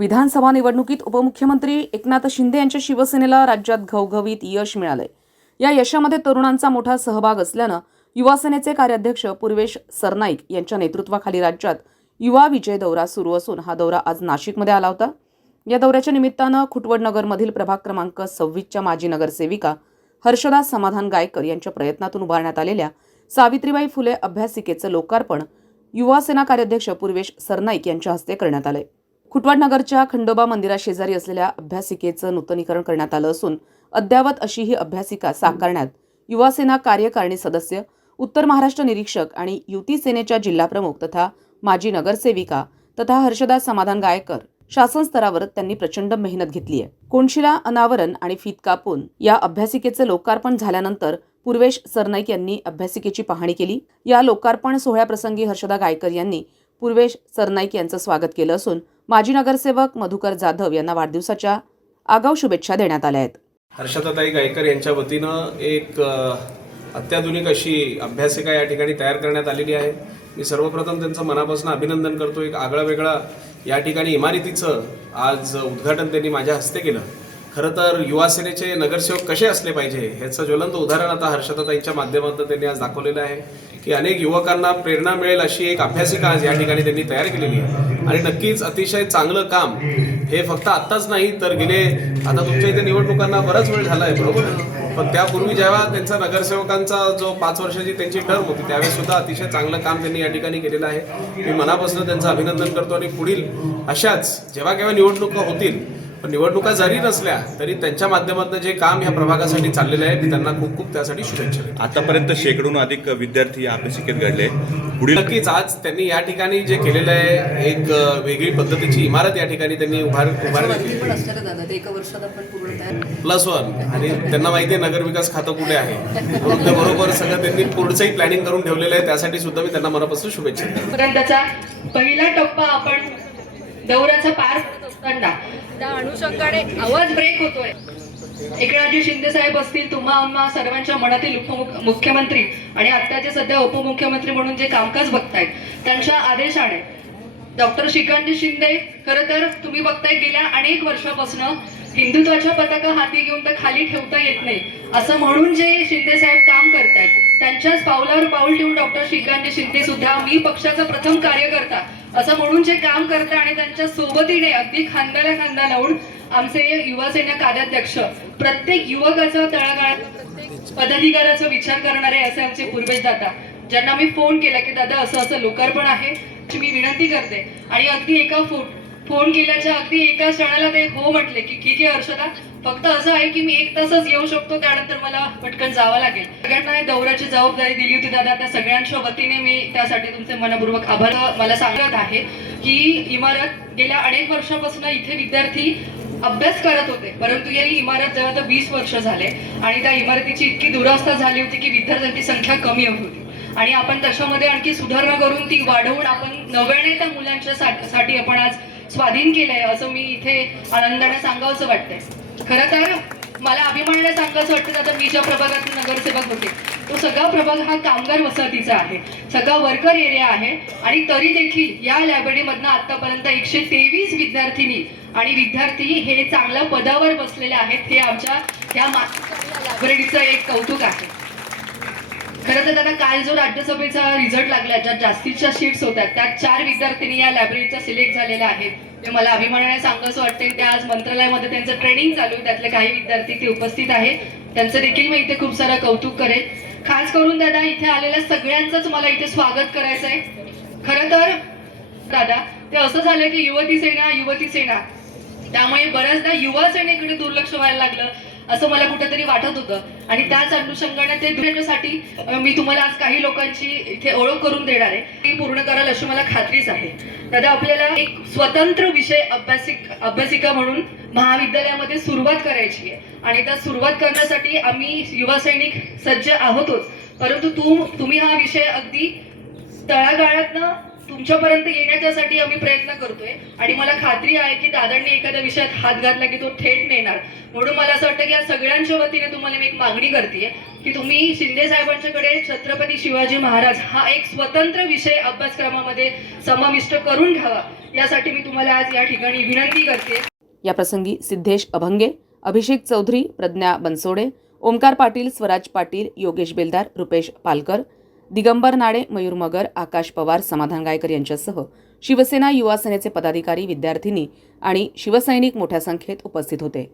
विधानसभा निवडणुकीत उपमुख्यमंत्री एकनाथ शिंदे यांच्या शिवसेनेला राज्यात घवघवीत यश मिळालंय। या यशामध्ये तरुणांचा मोठा सहभाग असल्यानं युवासेनेचे कार्याध्यक्ष पूर्वेश सरनाईक यांच्या नेतृत्वाखाली राज्यात युवा विजय दौरा सुरू असून हा दौरा आज नाशिकमध्ये आला होता। या दौऱ्याच्या निमित्तानं खुटवडनगरमधील प्रभाग क्रमांक 26च्या माजी नगरसेविका हर्षदा समाधान गायकर यांच्या प्रयत्नातून उभारण्यात आलेल्या सावित्रीबाई फुले अभ्यासिकेचं लोकार्पण युवासेना कार्याध्यक्ष पूर्वेश सरनाईक यांच्या हस्ते करण्यात आले। खुटवडनगरच्या खंडोबा मंदिराशेजारी असलेल्या अभ्यासिकेचं नूतनीकरण करण्यात आलं असून अद्यावत अशी ही अभ्यासिका साकारण्यात युवासेना कार्यकारिणी सदस्य, उत्तर महाराष्ट्र निरीक्षक आणि युती सेनेच्या जिल्हाप्रमुख तथा माजी नगरसेविका तथा हर्षदा समाधान गायकर शासन स्तरावर त्यांनी प्रचंड मेहनत घेतली आहे। कोनशिला अनावरण आणि फीत कापून या अभ्यासिकेचं लोकार्पण झाल्यानंतर पूर्वेश सरनाईक यांनी अभ्यासिकेची पाहणी केली। या लोकार्पण सोहळ्याप्रसंगी हर्षदा गायकर यांनी पूर्वेश सरनाईक यांचं स्वागत केलं असून माजी नगरसेवक मधुकर जाधव यांना वाढदिवसाच्या आगाऊ शुभेच्छा देण्यात आल्या आहेत। हर्षदाताई गायकर यांच्या वतीनं एक अत्याधुनिक अशी अभ्यासिका या ठिकाणी तयार करण्यात आलेली आहे। मी सर्वप्रथम त्यांचं मनापासून अभिनंदन करतो। एक आगळा वेगळा या ठिकाणी इमारतीचं आज उद्घाटन त्यांनी माझ्या हस्ते केलं। खरं तर युवा सेनेचे नगरसेवक कसे असले पाहिजे ह्याचं ज्वलंत उदाहरण आता हर्षदाताईंच्या माध्यमातून त्यांनी आज दाखवलेलं आहे की अनेक युवकांना प्रेरणा मिळेल अशी एक अभ्यासिका आज या ठिकाणी त्यांनी तयार केलेली आहे। आणि नक्कीच अतिशय चांगलं काम हे फक्त आत्ताच नाही तर गेले आता तुमच्या इथे निवडणुकांना बराच वेळ झाला आहे, बरोबर, पण त्यापूर्वी जेव्हा त्यांचा नगरसेवकांचा जो 5 वर्षाची त्यांची टर्म होती त्यावेळेस सुद्धा अतिशय चांगलं काम त्यांनी या ठिकाणी केलेलं आहे। मी मनापासून त्यांचं अभिनंदन करतो आणि पुढील अशाच जेव्हा केव्हा निवडणुका होतील पण निवडणुका जरी नसल्या तरी त्यांच्या माध्यमातून जे काम ह्या प्रभागासाठी चाललेलं आहे मी त्यांना खूप खूप त्यासाठी शुभेच्छा देतो। आतापर्यंत शेकडोहून अधिक विद्यार्थी या अभ्यासिकेत घडले। पुढील नक्कीच आज त्यांनी या ठिकाणी जे केलेलं आहे एक वेगळी पद्धतीची इमारत या ठिकाणी त्यांनी उभारली +1 आणि त्यांना माहिती आहे नगरविकास खातं कुठे आहे म्हणून बरोबर सगळं त्यांनी पुढचंही प्लॅनिंग करून ठेवलेलं आहे। त्यासाठी सुद्धा मी त्यांना मनापासून शुभेच्छा देतो। पर्यंतचा पहिला टप्पा आपण दौऱ्याचा पार करत असताना त्या अनुषंगाने आवाज ब्रेक होतोय। एकनाथजी शिंदे साहेब असतील, तुम्हा आम्हा सर्वांच्या मनातील मुख्यमंत्री आणि आत्ताचे सध्या उपमुख्यमंत्री म्हणून जे कामकाज बघतायत त्यांच्या आदेशाने डॉक्टर श्रीकांतजी शिंदे खरं तर तुम्ही बघताय गेल्या अनेक वर्षापासून हिंदुत्वाच्या पताका हाती घेऊन तर खाली ठेवता येत नाही असं म्हणून जे शिंदे साहेब काम करतायत त्यांच्याच पावलावर पाऊल ठेवून डॉक्टर श्रीकांतजी शिंदे सुद्धा मी पक्षाचा प्रथम कार्यकर्ता असं म्हणून जे काम करतात आणि त्यांच्या सोबतीने अगदी खांद्याला खांदा लावून आमचे युवा सेना कार्याध्यक्ष प्रत्येक युवकाचा तळागाळात पदाधिकाराचा विचार करणारे असे आमचे पूर्वेश दादा ज्यांना मी फोन केला की दादा असं असं लोकार्पण आहे मी विनंती करते आणि अगदी एका फोन केल्याच्या अगदी एका क्षणाला ते हो म्हटले की ठीक आहे हर्षदा, फक्त असं आहे की मी 1 तासच येऊ शकतो, त्यानंतर मला पटकन जावं लागेल। सगळ्यांना दौऱ्याची जबाबदारी दिली होती दादा, त्या सगळ्यांच्या वतीने मी त्यासाठी तुमचे मनपूर्वक आभार मला सांगत आहे की इमारत गेल्या अनेक वर्षापासून इथे विद्यार्थी अभ्यास करत होते परंतु ही इमारत जेव्हा तर 20 वर्ष झाले आणि त्या इमारतीची इतकी दुरावस्था झाली होती की विद्यार्थ्यांची संख्या कमी होत होती आणि आपण त्याच्यामध्ये आणखी सुधारणा करून ती वाढवून आपण नव्याने त्या मुलांच्या साठी आपण आज स्वाधीन केलंय असं मी इथे आनंदाने सांगावंसं वाटतंय। खरं तर मला अभिमानाने सांगायचं वाटतं आता मी ज्या प्रभागातून नगरसेवक होते तो सगळा प्रभाग हा कामगार वसाहतीचा आहे, सगळा वर्कर एरिया आहे आणि तरी देखील या लायब्ररीमधनं आतापर्यंत 123 विद्यार्थिनी आणि विद्यार्थी हे चांगल्या पदावर बसलेले आहेत। हे आमच्या या लायब्ररीचं एक कौतुक आहे। खरं तर दादा काल जो राज्यसभेचा रिझल्ट लागला ज्यात जास्तीच्या सीट्स होत्या त्यात 4 विद्यार्थिनी या लायब्ररीचा सिलेक्ट झालेल्या आहेत। ते मला अभिमानाने सांगायचं वाटते त्या आज मंत्रालयामध्ये त्यांचं ट्रेनिंग चालू आहे, त्यातले काही विद्यार्थी ते उपस्थित आहे, त्यांचं देखील मी इथे खूप सारं कौतुक करेन। खास करून दादा इथे आलेल्या सगळ्यांचंच मला इथे स्वागत करायचं आहे। खरं तर दादा ते असं झालं की युवती सेना त्यामुळे बऱ्याचदा युवा सेनेकडे दुर्लक्ष व्हायला लागलं असं मला कुठेतरी वाटत होतं आणि त्याच अनुषंगाने ते दुर्लक्षासाठी मी तुम्हाला आज काही लोकांची इथे ओळख करून देणार आहे, ती पूर्ण कराल अशी मला खात्रीच आहे। दादा आपल्याला एक स्वतंत्र विषय अभ्यासिका म्हणून महाविद्यालयामध्ये सुरुवात करायची आहे आणि त्या सुरुवात करण्यासाठी आम्ही युवा सैनिक सज्ज आहोतच परंतु तुम्ही हा विषय अगदी तळागाळातनं तुमच्यापर्यंत येण्यासाठी आम्ही प्रयत्न करतोय आणि मला खात्री आहे की दादांनी एखाद्या विषयात हात घातला की तो थेट नेणार म्हणून मला असं वाटतं की या सगळ्यांच्या वतीने तुम्हाला मी एक मागणी करते की तुम्ही शिंदे साहेबांच्याकडे छत्रपती शिवाजी महाराज हा एक स्वतंत्र विषय अभ्यासक्रमामध्ये समाविष्ट करून घ्यावा यासाठी मी तुम्हाला आज या ठिकाणी विनंती करते. याप्रसंगी सिद्धेश अभंगे, अभिषेक चौधरी, प्रज्ञा बनसोडे, ओमकार पाटील, स्वराज पाटील, योगेश बेलदार, रुपेश पालकर, दिगंबर नाडे, मयूर मगर, आकाश पवार, समाधान गायकर यांच्यासह शिवसेना युवा सेनेचे पदाधिकारी, विद्यार्थिनी आणि शिवसैनिक मोठ्या संख्येत उपस्थित होते.